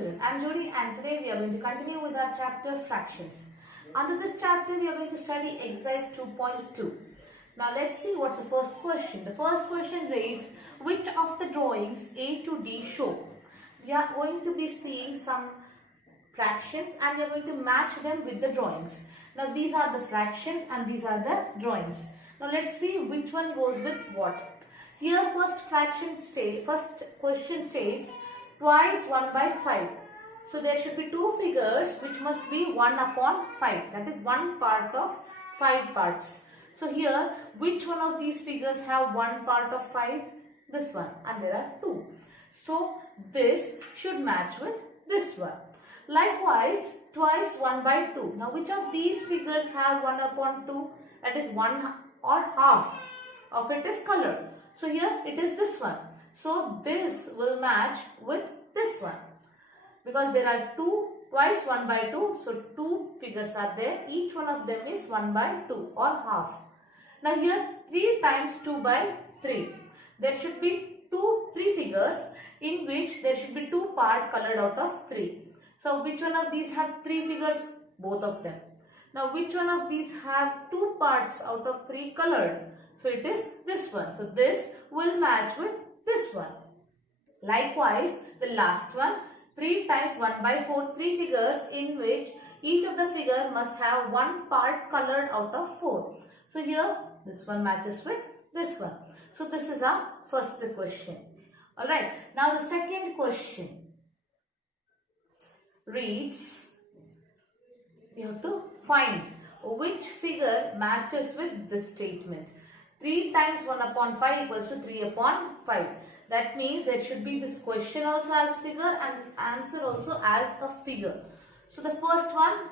children, I am Jody and today we are going to continue with our chapter fractions. Under this chapter we are going to study exercise 2.2. Now let's see what's the first question. The first question reads, which of the drawings A to D show? We are going to be seeing some fractions and we are going to match them with the drawings. Now these are the fractions and these are the drawings. Now let's see which one goes with what. Here first question states twice 1 by 5. So there should be two figures which must be 1 upon 5. That is one part of 5 parts. So here which one of these figures have one part of 5? This one, and there are two. So this should match with this one. Likewise twice 1 by 2. Now which of these figures have 1 upon 2? That is 1 or half of it is colored. So here it is this one. So this will match with this one. Because there are two, twice 1 by 2. So two figures are there. Each one of them is 1 by 2 or half. Now here 3 times 2 by 3. There should be three figures in which there should be 2 parts colored out of 3. So which one of these have 3 figures? Both of them. Now which one of these have 2 parts out of 3 colored? So it is this one. So this will match with this one. Likewise, the last one, 3 times 1 by 4, 3 figures in which each of the figure must have 1 part colored out of 4. So here, this one matches with this one. So this is our first question. Alright, now the second question reads, you have to find which figure matches with this statement. 3 times 1 upon 5 equals to 3 upon 5. That means there should be this question also as figure and this answer also as a figure. So the first one,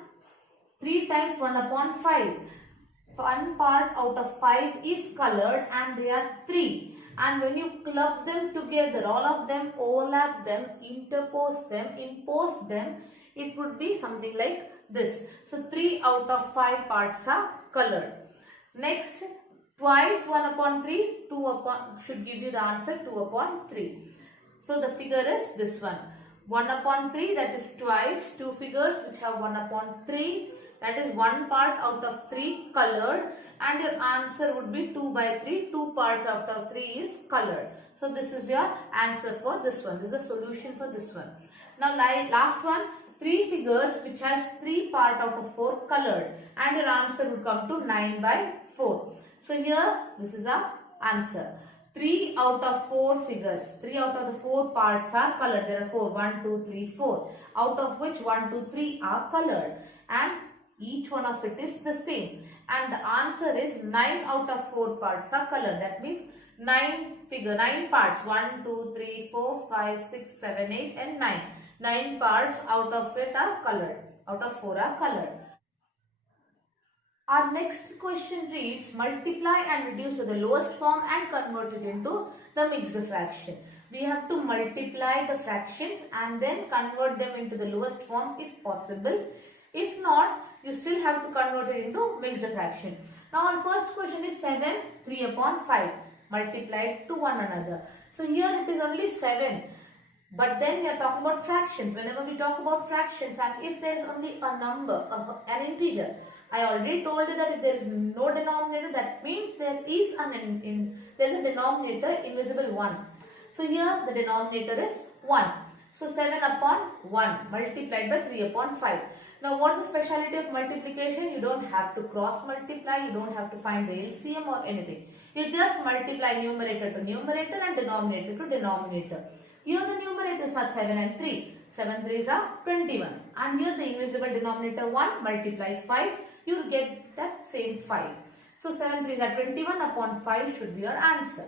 3 times 1 upon 5. One part out of 5 is colored and they are 3. And when you club them together, all of them, overlap them, interpose them, impose them, it would be something like this. So 3 out of 5 parts are colored. Next, twice 1 upon 3, 2 upon, should give you the answer 2 upon 3. So the figure is this one. 1 upon 3, that is twice, 2 figures which have 1 upon 3, that is 1 part out of 3 colored, and your answer would be 2 by 3, 2 parts out of 3 is colored. So this is your answer for this one. This is the solution for this one. Now last one, 3 figures which has 3 part out of 4 colored, and your answer would come to 9 by 4. So here this is our answer. 3 out of 4 figures, 3 out of the 4 parts are colored. There are 4, 1, 2, 3, 4. Out of which 1, 2, 3 are colored. And each one of it is the same. And the answer is 9 out of 4 parts are colored. That means 9 parts. 1, 2, 3, 4, 5, 6, 7, 8 and 9. 9 parts out of it are colored. Out of 4 are colored. Our next question reads, multiply and reduce to the lowest form and convert it into the mixed fraction. We have to multiply the fractions and then convert them into the lowest form if possible. If not, you still have to convert it into mixed fraction. Now our first question is 7, 3 upon 5 multiplied to one another. So here it is only 7. But then we are talking about fractions. Whenever we talk about fractions and if there is only a number, an integer, I already told you that if there is no denominator, that means there is there's a denominator invisible 1. So here the denominator is 1. So 7 upon 1 multiplied by 3 upon 5. Now what's the speciality of multiplication? You don't have to cross multiply, you don't have to find the LCM or anything. You just multiply numerator to numerator and denominator to denominator. Here the numerators are 7 and 3. 7 3s are 21. And here the invisible denominator 1 multiplies 5. You get that same 5. So 7 3s are 21 upon 5 should be your answer.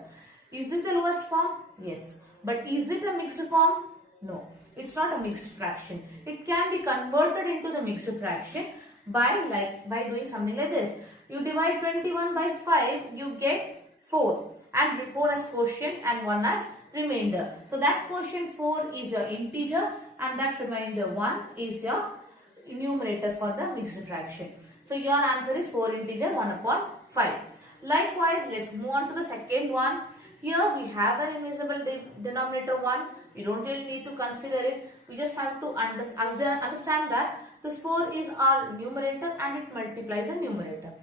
Is this the lowest form? Yes. But is it a mixed form? No. It's not a mixed fraction. It can be converted into the mixed fraction by doing something like this. You divide 21 by 5, you get 4. And 4 as quotient and 1 as remainder. So that quotient 4 is your integer and that remainder 1 is your numerator for the mixed fraction. So your answer is 4 integer 1 upon 5. Likewise, let's move on to the second one. Here we have an invisible denominator 1. We don't really need to consider it. We just have to understand that this 4 is our numerator and it multiplies the numerator.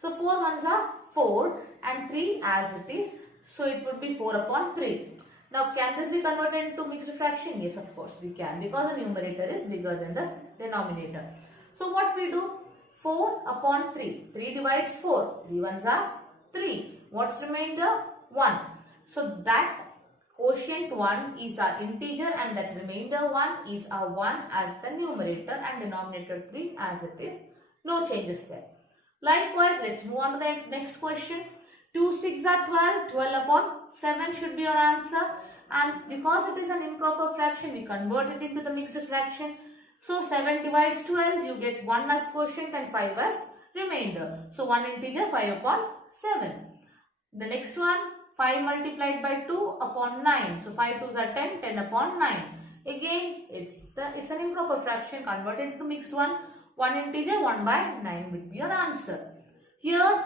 So 4 ones are 4 and 3 as it is. So it would be 4 upon 3. Now can this be converted into mixed fraction? Yes, of course we can, because the numerator is bigger than the denominator. So what we do? 4 upon 3. 3 divides 4. 3 ones are 3. What's remainder? 1. So that quotient 1 is our integer and that remainder 1 is our 1 as the numerator and denominator 3 as it is. No changes there. Likewise, let's move on to the next question. 2 6 are 12. 12 upon 7 should be your answer. And because it is an improper fraction, we convert it into the mixed fraction. So 7 divides 12, you get 1 as quotient and 5 as remainder. So 1 integer 5 upon 7. The next one, 5 multiplied by 2 upon 9. So 5 2s are 10, 10 upon 9. Again, it's an improper fraction, converted into mixed one. 1 integer 1 by 9 would be your answer. Here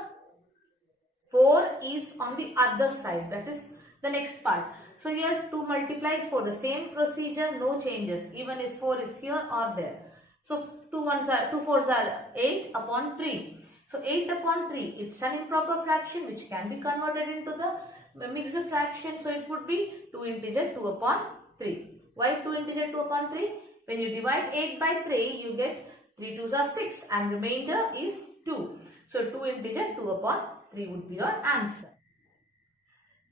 4 is on the other side, that is the next part. So here 2 multiplies 4, the same procedure, no changes, even if 4 is here or there. So 2 4s are 8 upon 3. So 8 upon 3, it's an improper fraction which can be converted into the mixed fraction. So it would be 2 integer 2 upon 3. Why 2 integer 2 upon 3? When you divide 8 by 3, you get 3 2s are 6 and remainder is 2. So 2 integer 2 upon 3 would be your answer.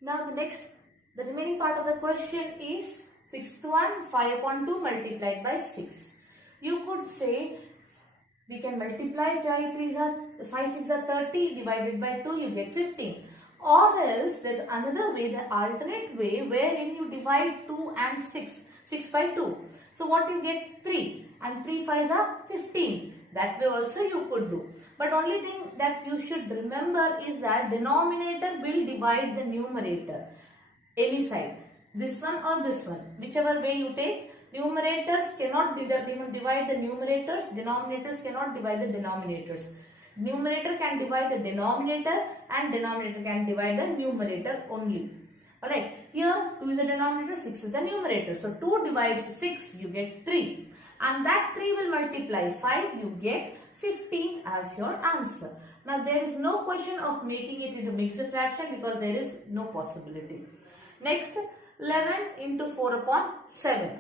Now the remaining part of the question is 6th one, 5 upon 2 multiplied by 6. You could say we can multiply 5 6 are 30 divided by 2, you get 15. Or else there's another way, the alternate way, wherein you divide 2 and 6 by 2. So what you get? 3 and 3 5s are 15. That way also you could do. But only thing that you should remember is that denominator will divide the numerator. Any side. This one or this one. Whichever way you take, numerators cannot divide the numerators. Denominators cannot divide the denominators. Numerator can divide the denominator and denominator can divide the numerator only. Alright. Here 2 is the denominator, 6 is the numerator. So 2 divides 6, you get 3. And that 3 will multiply 5, you get 15 as your answer. Now there is no question of making it into mixed fraction because there is no possibility. Next, 11 into 4 upon 7.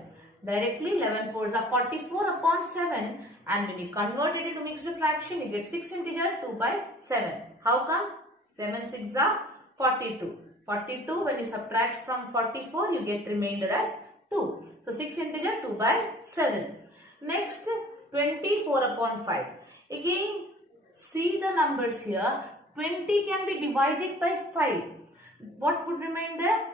Directly 11 4s are 44 upon 7, and when you convert it into mixed fraction, you get 6 integer 2 by 7. How come? 7 6 are 42. 42 when you subtract from 44, you get remainder as 2. So 6 integer 2 by 7. Next, 24 upon 5. Again, see the numbers here. 20 can be divided by 5. What would remain there?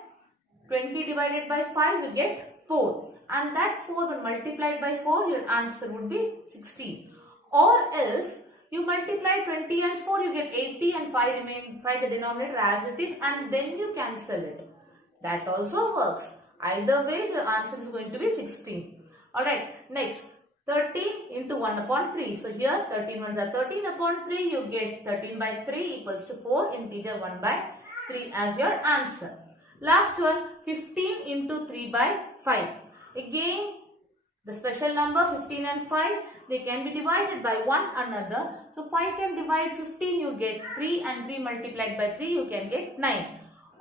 20 divided by 5, you get 4. And that 4 when multiplied by 4, your answer would be 16. Or else, you multiply 20 and 4, you get 80 and 5 remain, 5 the denominator as it is, and then you cancel it. That also works. Either way, the answer is going to be 16. Alright, next. 13 into 1 upon 3. So here 13 ones are 13 upon 3. You get 13 by 3 equals to 4, integer 1 by 3 as your answer. Last one, 15 into 3 by 5. Again, the special number 15 and 5, they can be divided by one another. So 5 can divide 15, you get 3, and 3 multiplied by 3, you can get 9.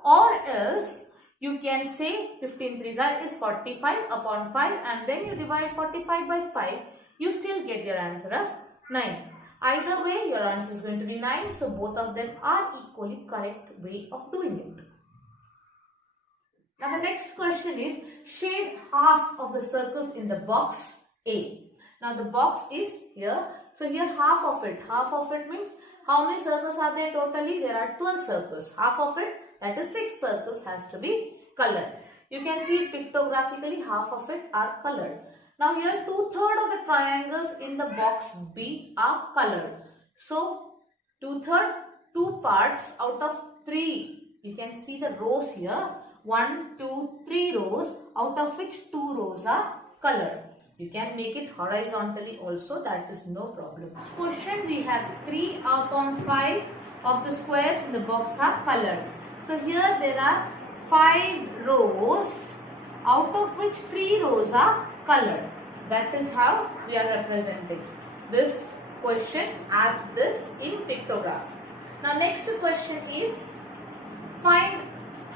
Or else, you can say 15 3s is 45 upon 5, and then you divide 45 by 5, you still get your answer as 9. Either way, your answer is going to be 9. So both of them are equally correct way of doing it. Now the next question is, shade half of the circles in the box A. Now the box is here. So here half of it means how many circles are there totally? There are 12 circles. Half of it, that is 6 circles, has to be colored. You can see pictographically half of it are colored. Now here 2/3 of the triangles in the box B are colored. So 2/3, 2 parts out of 3. You can see the rows here. 1, 2, 3 rows, out of which 2 rows are colored. You can make it horizontally also, that is no problem. Question, we have 3 upon 5 of the squares in the box are colored. So here there are 5 rows, out of which 3 rows are colored. That is how we are representing this question as this in pictograph. Now next question is find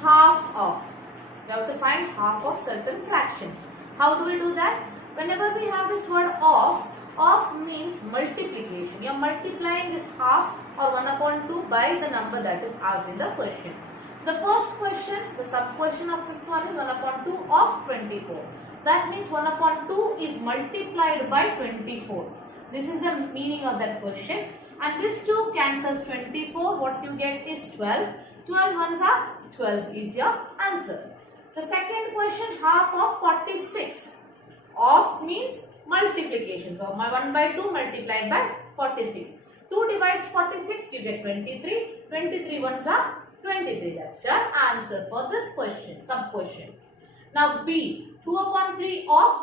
half of. We have to find half of certain fractions. How do we do that? Whenever we have this word of means multiplication. You are multiplying this half or 1 upon 2 by the number that is asked in the question. The first question, the sub question of fifth one is 1 upon 2 of 24. That means 1 upon 2 is multiplied by 24. This is the meaning of that question. And this 2 cancels 24. What you get is 12. 12 ones are 12 is your answer. The second question, half of 46. Of means multiplication. So my 1 by 2 multiplied by 46. 2 divides 46, you get 23. 23 ones are 23. That's your answer for this question, sub question. Now B, 2 upon 3 of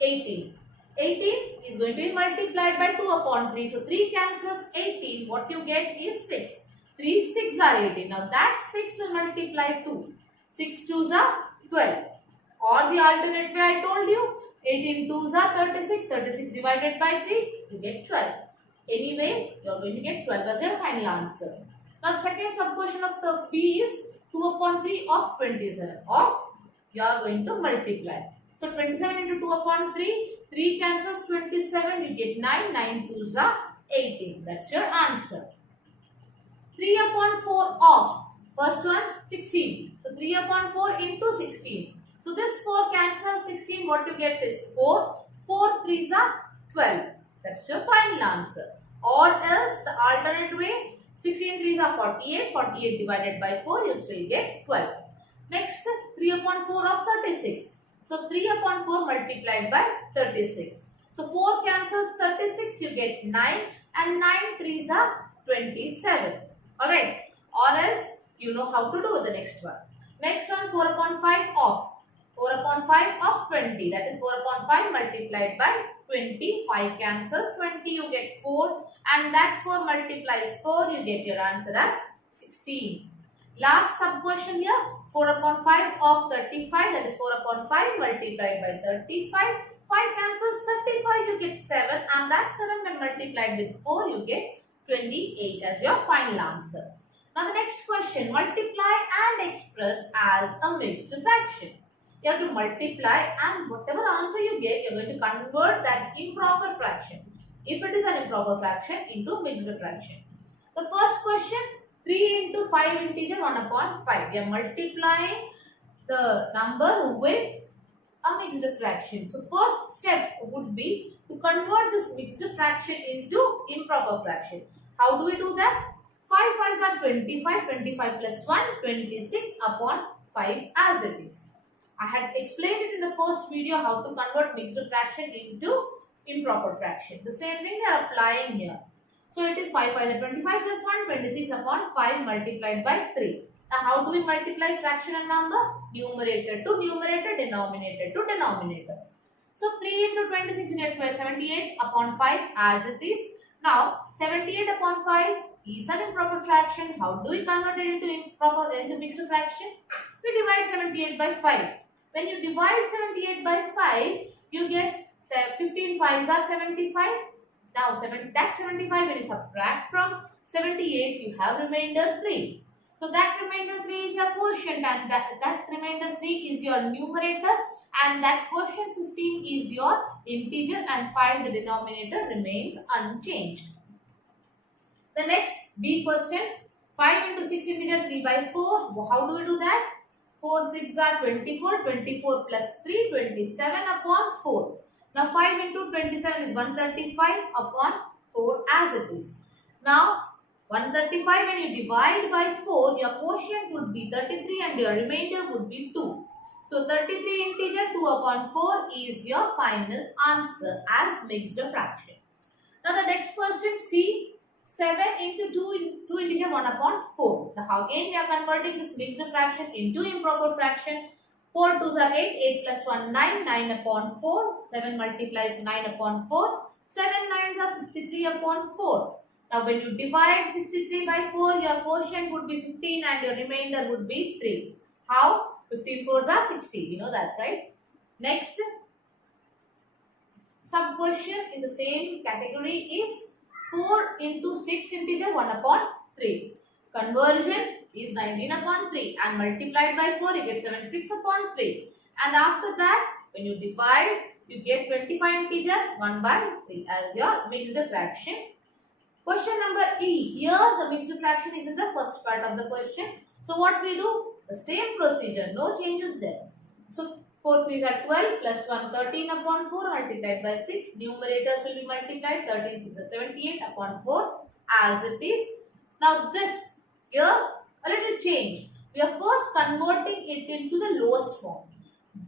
18. 18 is going to be multiplied by 2 upon 3. So 3 cancels 18. What you get is 6. 3 6 are 18. Now that 6 will multiply 2. 6 2s are 12. Or the alternate way I told you, 18 2s are 36. 36 divided by 3, you get 12. Anyway, you are going to get 12 as your final answer. Now the second sub question of the B is 2 upon 3 of 27. Of you are going to multiply. So 27 into 2 upon 3, 3 cancels 27, you get 9. 9 2s are 18. That's your answer. 3 upon 4 of, first one 16. So 3 upon 4 into 16. So this 4 cancels 16, what you get is 4. 4 3s are 12. That's your final answer. Or else the alternate way, 16 3s are 48. 48 divided by 4, you still get 12. Next, 3 upon 4 of 36. So 3 upon 4 multiplied by 36. So 4 cancels 36, you get 9. And 9 3s are 27. Alright. Or else, you know how to do the next one. Next one, 4 upon 5 of. 4 upon 5 of 20. That is 4 upon 5 multiplied by 20. 5 cancels 20. You get 4. And that 4 multiplies 4. You get your answer as 16. Last sub question here. 4 upon 5 of 35. That is 4 upon 5 multiplied by 35. 5 cancels 35. You get 7. And that 7 when multiplied with 4. You get 28 as your final answer. Now the next question. Multiply and express as a mixed fraction. You have to multiply and whatever answer you get, you are going to convert that improper fraction. If it is an improper fraction into mixed fraction. The first question, 3 into 5 integer 1 upon 5. We are multiplying the number with a mixed fraction. So first step would be to convert this mixed fraction into improper fraction. How do we do that? 5 5s are 25. 25 plus 1, 26 upon 5 as it is. I had explained it in the first video how to convert mixed fraction into improper fraction. The same thing we are applying here. So it is 5 5 is 25 plus 1, 26 upon 5 multiplied by 3. Now how do we multiply fraction and number? Numerator to numerator, denominator to denominator. So 3 into 26 is 78 upon 5 as it is. Now 78 upon 5 is an improper fraction. How do we convert it into mixed fraction? We divide 78 by 5. When you divide 78 by 5, you get 15 5s are 75. Now that 75 when you subtract from 78, you have remainder 3. So that remainder 3 is your quotient and that remainder 3 is your numerator and that quotient 15 is your integer and 5 the denominator remains unchanged. The next B question, 5 into 6 integer 3 by 4. How do we do that? 4 6 are 24. 24 plus 3, 27 upon 4. Now 5 into 27 is 135 upon 4 as it is. Now 135 when you divide by 4, your quotient would be 33 and your remainder would be 2. So 33 integer 2 upon 4 is your final answer as mixed fraction. Now the next question, C. 7 into 2 integer 1 upon 4. Now again we are converting this mixed fraction into improper fraction. 4 2s are 8, 8 plus 1 9, 9 upon 4. 7 multiplies 9 upon 4. 7 9s are 63 upon 4. Now when you divide 63 by 4, your quotient would be 15 and your remainder would be 3. How? 15 fours are 60. You know that, right? Next, sub question in the same category is 4 into 6 integer 1 upon 3. Conversion is 19 upon 3 and multiplied by 4 you get 76 upon 3. And after that, when you divide, you get 25 integer 1 by 3 as your mixed fraction. Question number E. Here the mixed fraction is in the first part of the question. So what we do? The same procedure, no changes there. So 4 3s are 12 plus 1 13 upon 4 multiplied by 6. Numerators will be multiplied 13 6 is 78 upon 4 as it is. Now this here a little change. We are first converting it into the lowest form.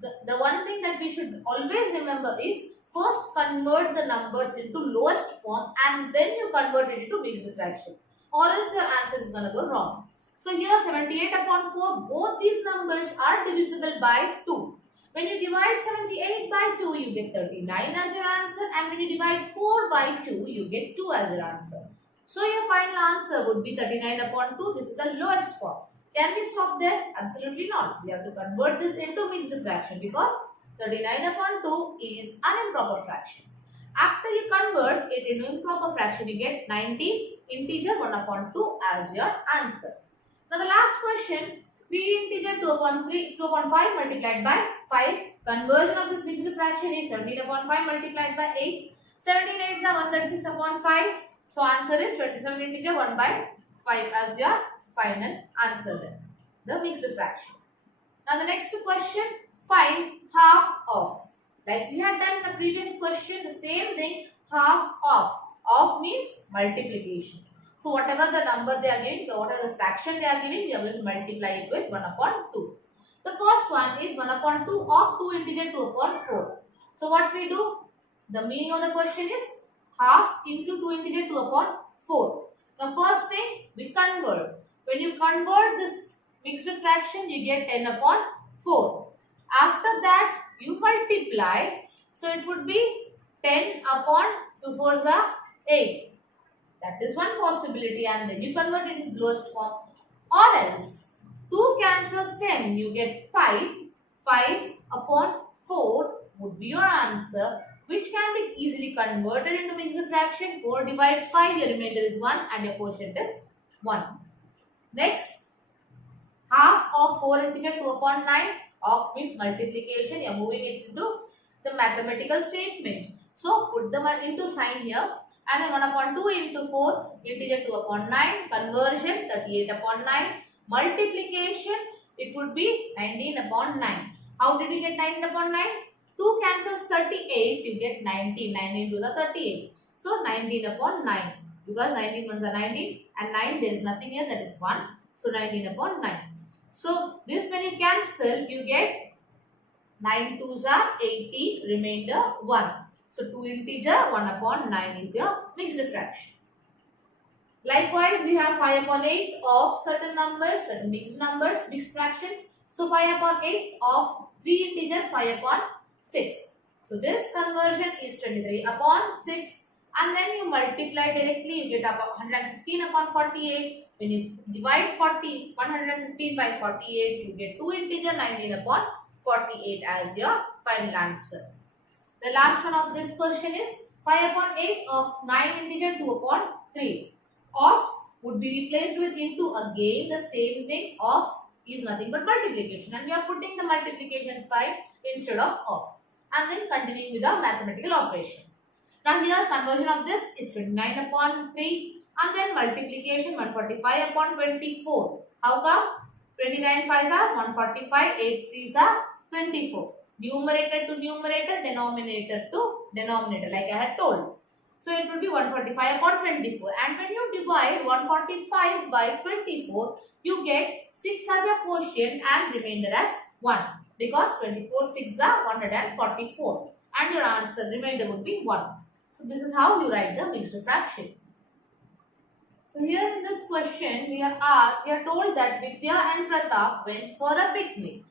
The one thing that we should always remember is first convert the numbers into lowest form and then you convert it into mixed fraction, or else your answer is going to go wrong. So here 78 upon 4, both these numbers are divisible by 2. When you divide 78 by 2, you get 39 as your answer, and when you divide 4 by 2, you get 2 as your answer. So your final answer would be 39 upon 2. This is the lowest form. Can we stop there? Absolutely not. We have to convert this into mixed fraction because 39 upon 2 is an improper fraction. After you convert it into improper fraction, you get 90 integer 1 upon 2 as your answer. Now the last question, 3 integer 2 upon 5 multiplied by 5. Conversion of this mixed fraction is 17 upon 5 multiplied by 8. 17 8s are 136 upon 5. So answer is 27 integer 1 by 5 as your final answer then. The mixed fraction. Now the next question, find half of. Like we had done in the previous question, the same thing, half of. Of means multiplication. So whatever the number they are giving, whatever the fraction they are giving, we are going to multiply it with 1 upon 2. The first one is 1 upon 2 of 2 integer 2 upon 4. So what we do? The meaning of the question is half into 2 integer 2 upon 4. The first thing, we convert. When you convert this mixed fraction, you get 10 upon 4. After that, you multiply. So it would be 10 upon 2 4s are 8. That is one possibility, and then you convert it into lowest form. Or else, 2 cancels 10, you get 5. 5 upon 4 would be your answer, which can be easily converted into mixed fraction. 4 divides 5, your remainder is 1 and your quotient is 1. Next, half of 4 integer 2 upon 9. Of means multiplication, you are moving it into the mathematical statement. So put the into sign here, and then 1 upon 2 into 4 integer 2 upon 9. Conversion 38 upon 9. Multiplication, it would be 19 upon 9. How did we get 19 upon 9? 2 cancels 38, you get 19. 9 into the 38. So 19 upon 9. Because 19 ones are 19 and 9 there is nothing here, that is 1. So 19 upon 9. So this when you cancel, you get 9 2s are 18, remainder 1. So 2 integer 1 upon 9 is your mixed fraction. Likewise, we have 5 upon 8 of certain numbers, certain mixed numbers, mixed fractions. So 5 upon 8 of 3 integer 5 upon 6. So this conversion is 23 upon 6, and then you multiply directly, you get about 115 upon 48. When you divide 115 by 48, you get 2 integer 19 upon 48 as your final answer. The last one of this question is 5 upon 8 of 9 integer 2 upon 3. Of would be replaced with into, again the same thing. Of is nothing but multiplication, and we are putting the multiplication side instead of. And then continuing with the mathematical operation. Now here conversion of this is 29 upon 3, and then multiplication 145 upon 24. How come? 29 5s are 145, 8 3s are 24. Numerator to numerator, denominator to denominator, like I had told. So it would be 145 upon 24. And when you divide 145 by 24, you get 6 as a quotient and remainder as 1. Because 24 6 are 144. And your answer remainder would be 1. So this is how you write the mixed fraction. So here in this question, we are told that Vidya and Pratap went for a picnic.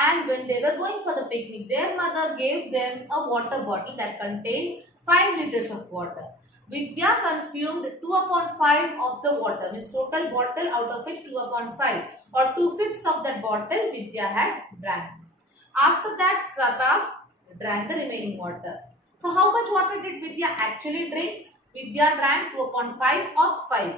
And when they were going for the picnic, their mother gave them a water bottle that contained 5 liters of water. Vidya consumed 2 upon 5 of the water. Means total bottle out of which 2 upon 5 or 2/5 of that bottle Vidya had drank. After that, Pratap drank the remaining water. So how much water did Vidya actually drink? Vidya drank 2 upon 5 of 5.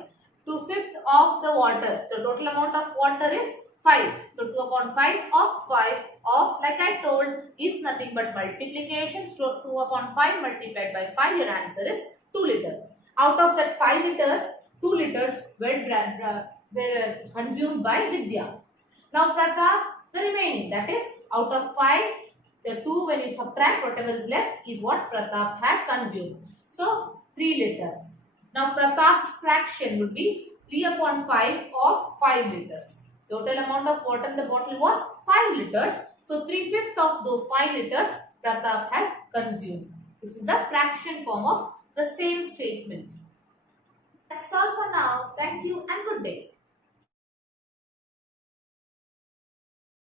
2/5 of the water. The total amount of water is 5. So 2 upon 5 of 5 of, like I told, is nothing but multiplication. So 2 upon 5 multiplied by 5, your answer is 2 liters. Out of that 5 liters, 2 liters were consumed by Vidya. Now Pratap, the remaining, that is out of 5, the 2 when you subtract whatever is left is what Pratap had consumed. So 3 liters. Now Pratap's fraction would be 3 upon 5 of 5 liters. Total amount of water in the bottle was 5 liters. So 3/5 of those 5 liters Pratap had consumed. This is the fraction form of the same statement. That's all for now. Thank you and good day.